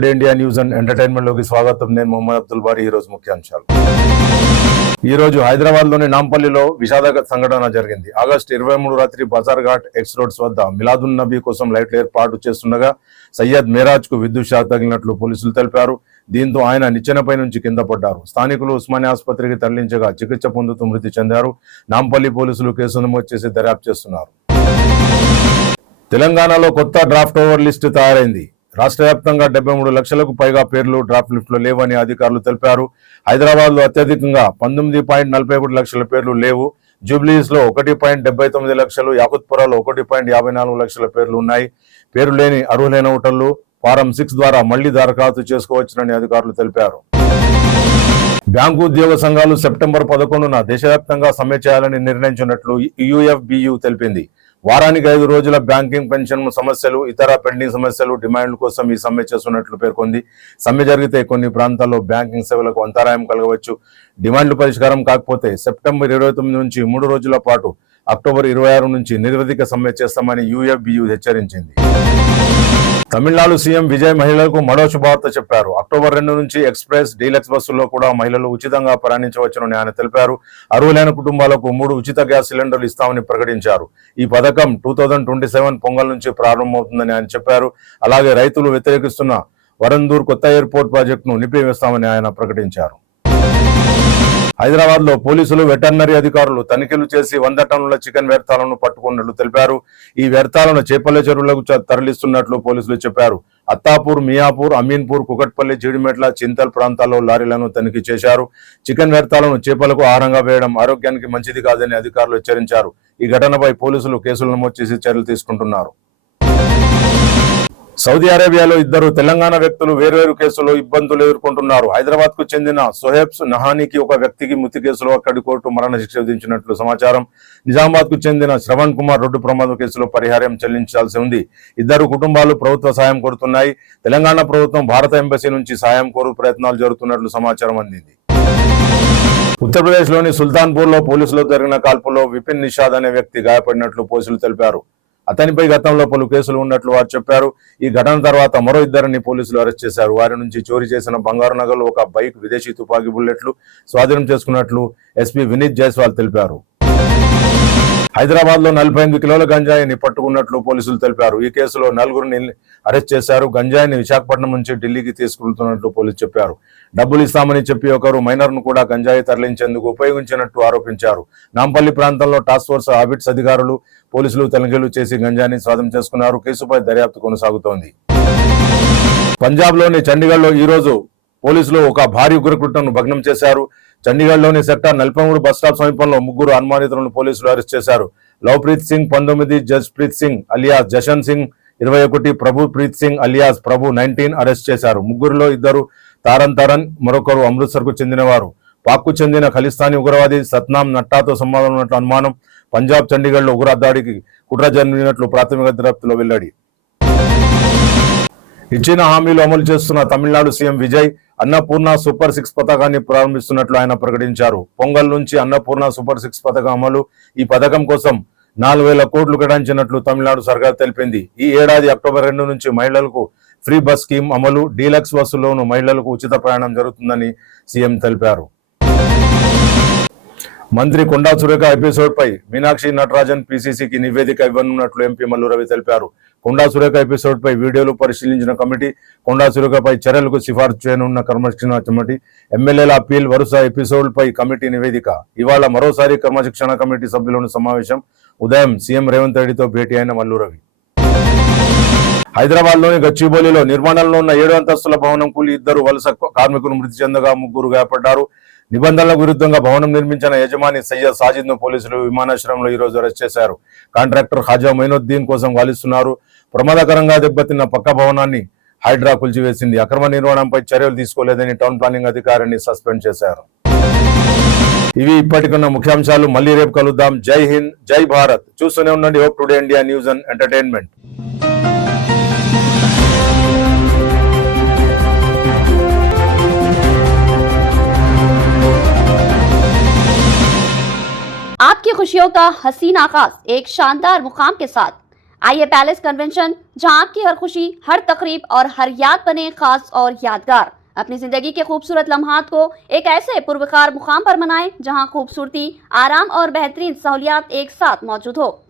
Today India news and entertainment లోకి స్వాగతం. నేను మొహమ్మద్ అబ్దుల్ బారీ. ఈ రోజు ముఖ్యాంశాలు. ఈ రోజు హైదరాబాద్ లోని నాంపల్లిలో విషాదకర సంఘటన జరిగింది. ఆగస్టు 23 రాత్రి బజార్ ఘాట్ ఎక్స్ రోడ్స్ వద్ద మిలాదున్ నబీ కోసం లైట్లు ఏర్పాటు చేస్తుండగా సయ్యద్ మేరాజ్ కు విద్యుత్ షాక్ తగిలినట్లు పోలీసులు తెలిపారు. దీంతో ఆయన నిచ్చెనపై నుంచి కింద పడ్డారు. స్థానికులు ఉస్మానియా ఆసుపత్రికి తరలించగా చికిత్స పొందుతూ మృతి చెందారు. నాంపల్లి పోలీసులు కేసు నమోదు చేసి దర్యాప్తు చేస్తున్నారు. తెలంగాణలో కొత్త డ్రాఫ్ట్ ఓవర్ లిస్టు తయారైంది. రాష్ట్ర వ్యాప్తంగా 73 లక్షలకు పైగా పేర్లు డ్రాఫ్ట్ లిస్ట్ లో లేవని అధికారులు తెలిపారు. హైదరాబాద్ లో అత్యధికంగా 19.41 లక్షల పేర్లు లేవు. జూబ్లీస్ లో 1.79 లక్షలు, యాకుత్పురాలో 1.54 లక్షల పేర్లు ఉన్నాయి. పేరు లేని అర్హులైన ఓటర్లు ఫారం 6 ద్వారా మళ్లీ దరఖాస్తు చేసుకోవచ్చునని అధికారులు తెలిపారు. బ్యాంకు ఉద్యోగ సంఘాలు సెప్టెంబర్ 11న దేశవ్యాప్తంగా సమ్మె చేయాలని నిర్ణయించినట్లు యుఎఫ్బియు తెలిపింది. వారానికి 5 రోజుల బ్యాంకింగ్, పెన్షన్ సమస్యలు, ఇతర పెండింగ్ సమస్యలు, డిమాండ్ల కోసం ఈ సమ్మె చేస్తున్నట్లు పేర్కొంది. సమ్మె జరిగితే కొన్ని ప్రాంతాల్లో బ్యాంకింగ్ సేవలకు అంతరాయం కలగవచ్చు. డిమాండ్లు పరిష్కారం కాకపోతే సెప్టెంబర్ 29 నుంచి 3 రోజుల పాటు అక్టోబర్ 26 నుంచి నిరవధిక సమ్మె చేస్తామని యుఎఫ్బియు హెచ్చరించింది. తమిళనాడు సీఎం విజయ్ మహిళలకు మరో శుభవార్త చెప్పారు. అక్టోబర్ 2 నుంచి ఎక్స్ప్రెస్, డీలక్స్ బస్సుల్లో కూడా మహిళలు ఉచితంగా ప్రయాణించవచ్చునని ఆయన తెలిపారు. అర్హులైన కుటుంబాలకు 3 ఉచిత గ్యాస్ సిలిండర్లు ఇస్తామని ప్రకటించారు. ఈ పథకం 2027 పొంగల్ నుంచి ప్రారంభమవుతుందని ఆయన చెప్పారు. అలాగే రైతులు వ్యతిరేకిస్తున్న వరందూర్ కొత్త ఎయిర్పోర్ట్ ప్రాజెక్టును నిలిపివేస్తామని ఆయన ప్రకటించారు. హైదరాబాద్ లో పోలీసులు, వెటర్నరీ అధికారులు తనిఖీలు చేసి 100 టన్నుల చికెన్ వ్యర్థాలను పట్టుకున్నట్లు తెలిపారు. ఈ వ్యర్థాలను చేపల చెరువులకు తరలిస్తున్నట్లు పోలీసులు చెప్పారు. అత్తాపూర్, మియాపూర్, అమీన్పూర్, కుకట్పల్లి, జీడిమెట్ల, చింతల్ ప్రాంతాల్లో లారీలను తనిఖీ చేశారు. చికెన్ వ్యర్థాలను చేపలకు ఆహారంగా వేయడం ఆరోగ్యానికి మంచిది కాదని అధికారులు హెచ్చరించారు. ఈ ఘటనపై పోలీసులు కేసులు నమోదు చేసి చర్యలు తీసుకుంటున్నారు. సౌదీ అరేబియాలో 2 తెలంగాణ వ్యక్తులు వేర్వేరు కేసులో ఇబ్బందులు ఎదుర్కొంటున్నారు. హైదరాబాద్ కు చెందిన సోహెబ్స్ నహానికి ఒక వ్యక్తికి మృతి కేసులో అక్కడి కోర్టు మరణ శిక్ష విధించినట్లు సమాచారం. నిజామాబాద్ కు చెందిన శ్రవణ్ కుమార్ రోడ్డు ప్రమాదం కేసులో పరిహారం చెల్లించాల్సి ఉంది. 2 కుటుంబాలు ప్రభుత్వ సాయం కోరుతున్నాయి. తెలంగాణ ప్రభుత్వం భారత ఎంబసీ నుంచి సాయం కోరు ప్రయత్నాలు జరుగుతున్నట్లు సమాచారం అందింది. ఉత్తరప్రదేశ్ లోని సుల్తాన్పూర్ లో పోలీసులు జరిగిన కాల్పుల్లో విపిన్ నిషాద్ అనే వ్యక్తి గాయపడినట్లు పోలీసులు తెలిపారు. అతనిపై గతంలో పలు కేసులు ఉన్నట్లు వారు చెప్పారు. ఈ ఘటన తర్వాత మరో 2 పోలీసులు అరెస్ట్ చేశారు. వారి నుంచి చోరీ చేసిన బంగారు నగలు, ఒక బైక్, విదేశీ తుపాకీ బుల్లెట్లు స్వాధీనం చేసుకున్నట్లు ఎస్పీ వినీత్ జైస్వాల్ తెలిపారు. హైదరాబాద్ లో 45 కిలోల గంజాయిని పట్టుకున్నట్లు పోలీసులు తెలిపారు. ఈ కేసులో 4 అరెస్ట్ చేశారు. గంజాయిని విశాఖపట్నం నుంచి ఢిల్లీకి తీసుకెళ్తున్నట్లు పోలీసు చెప్పారు. డబ్బులు ఇస్తామని చెప్పి ఒకరు మైనర్ ను కూడా గంజాయి తరలించేందుకు ఉపయోగించినట్టు ఆరోపించారు. నాంపల్లి ప్రాంతంలో టాస్క్ ఫోర్స్ ఆబిట్స్ అధికారులు, పోలీసులు తనిఖీలు చేసి గంజాయిని స్వాధీనం చేసుకున్నారు. కేసుపై దర్యాప్తు కొనసాగుతోంది. పంజాబ్ లోని చండీగఢ్ లో ఈ రోజు పోలీసులు ఒక భారీ ఉగ్రకృత్యంను భగ్నం చేశారు. చండీగఢ్ లోని సెక్టర్ 43 బస్టాప్ సమీపంలో 3 అనుమానితులను పోలీసులు అరెస్ట్ చేశారు. లవ్ప్రీత్ సింగ్ 19, జస్ప్రీత్ సింగ్ అలియాస్ జషన్ సింగ్ 21, ప్రభు ప్రీత్ సింగ్ అలియాస్ ప్రభు 19 అరెస్ట్ చేశారు. 3లో 2 తరణ్, మరొకరు అమృత్సర్ కు చెందినవారు. పాక్ కు చెందిన ఖలిస్తానీ ఉగ్రవాది సత్నాం నట్టాతో సంబంధం ఉన్నట్లు అనుమానం. పంజాబ్, చండీగఢ్ లో ఉగ్ర దాడికి కుట్ర జరిగినట్లు ప్రాథమిక దర్యాప్తులో వెల్లడి. ఇచ్చిన హామీలు అమలు చేస్తున్న తమిళనాడు సీఎం విజయ్ అన్నపూర్ణ సూపర్ 6 పథకాన్ని ప్రారంభిస్తున్నట్లు ఆయన ప్రకటించారు. పొంగల్ నుంచి అన్నపూర్ణ సూపర్ 6 పథకం అమలు. ఈ పథకం కోసం 4,000 కోట్లు కేటాయించినట్లు తమిళనాడు సర్కార్ తెలిపింది. ఈ ఏడాది అక్టోబర్ 2 నుంచి మహిళలకు ఫ్రీ బస్ స్కీమ్ అమలు. డీలక్స్ బస్సులోనూ మహిళలకు ఉచిత ప్రయాణం జరుగుతుందని సీఎం తెలిపారు. మంత్రి కొండా సురేఖ ఎపిసోడ్ పై మీనాక్షి నటరాజన్ పీసీసీకి నివేదిక ఇవ్వనున్నట్లు ఎంపీ మల్లు రవి తెలిపారు. కొండా సురేఖ ఎపిసోడ్ పై వీడియోలు పరిశీలించిన కమిటీ కొండా సురేఖపై చర్యలకు సిఫార్సు చేయనున్న క్రమశిక్షణ కమిటీ, ఎమ్మెల్యేల అప్పీల్, వరుస ఎపిసోడ్ పై కమిటీ నివేదిక. ఇవాళ మరోసారి క్రమశిక్షణ కమిటీ సభ్యులను సమావేశం. ఉదయం సీఎం రేవంత్ రెడ్డితో భేటీ అయిన మల్లు రవి. హైదరాబాద్ లోని గచ్చిబౌలిలో నిర్మాణంలో ఉన్న 7 అంతస్తుల భవనం కూలి 2 వలస కార్మికులు మృతి చెందగా 3 గాయపడ్డారు. నిబంధనలకు విరుద్ధంగా భవనం నిర్మించిన యజమాని సయ్యద్ సాజిద్ ను పోలీసులు విమానాశ్రయంలో ఈ రోజు అరెస్ట్ చేశారు. కాంట్రాక్టర్ ఖాజా మొయినుద్దీన్ కోసం గాలిస్తున్నారు. ప్రమాదకరంగా దెబ్బతిన్న పక్క భవనాన్ని హైడ్రా కూల్చివేసింది. అక్రమ నిర్మాణంపై చర్యలు తీసుకోలేదని టౌన్ ప్లానింగ్ అధికారిని సస్పెండ్ చేశారు. ఇవి ఇప్పటికున్న ముఖ్యాంశాలు. మళ్ళీ రేపు కలుద్దాం. జై హింద్, జై భారత్. చూస్తూనే ఉండండి hope today India news and entertainment. आपकी खुशियों का हसीन आगाज एक शानदार मुकाम के साथ आइए पैलेस कन्वेंशन, जहां आपकी हर खुशी, हर तकरीब और हर याद बने खास और यादगार। अपनी जिंदगी के खूबसूरत लम्हात को एक ऐसे पुरवकार मुकाम पर मनाएं जहां खूबसूरती, आराम और बेहतरीन सहूलियात एक साथ मौजूद हो।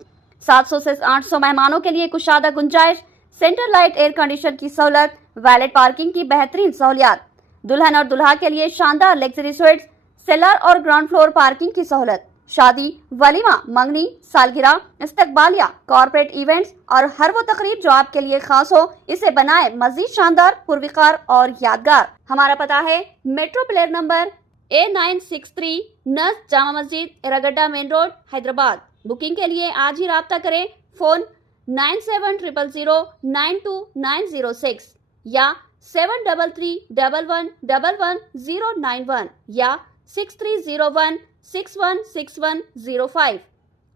700 से 800 मेहमानों के लिए कुशादा गुंजाइश, सेंटर लाइट एयर कंडीशन की सहूलत, वैलेट पार्किंग की बेहतरीन सहूलियात, दुल्हन और दुल्हा के लिए शानदार लग्जरी स्वीट्स, सेलर और ग्राउंड फ्लोर पार्किंग की सहूलत, शादी, वलीमा, मंगनी, सालगिरह, इस्तकबालिया, कॉर्पोरेट इवेंट्स और हर वो तकरीब जो आपके लिए खास हो, इसे बनाए मजीद शानदार, पुरवकार और यादगार। हमारा पता है मेट्रो प्लेयर नंबर A963 नस Jama Masjid, Erragadda main road, Hyderabad. Booking के लिए आज ही राब्ता करें। फोन 9700092906 या 7331111091 या 6301616105।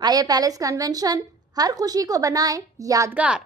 आइए पैलेस कन्वेंशन, हर खुशी को बनाए यादगार।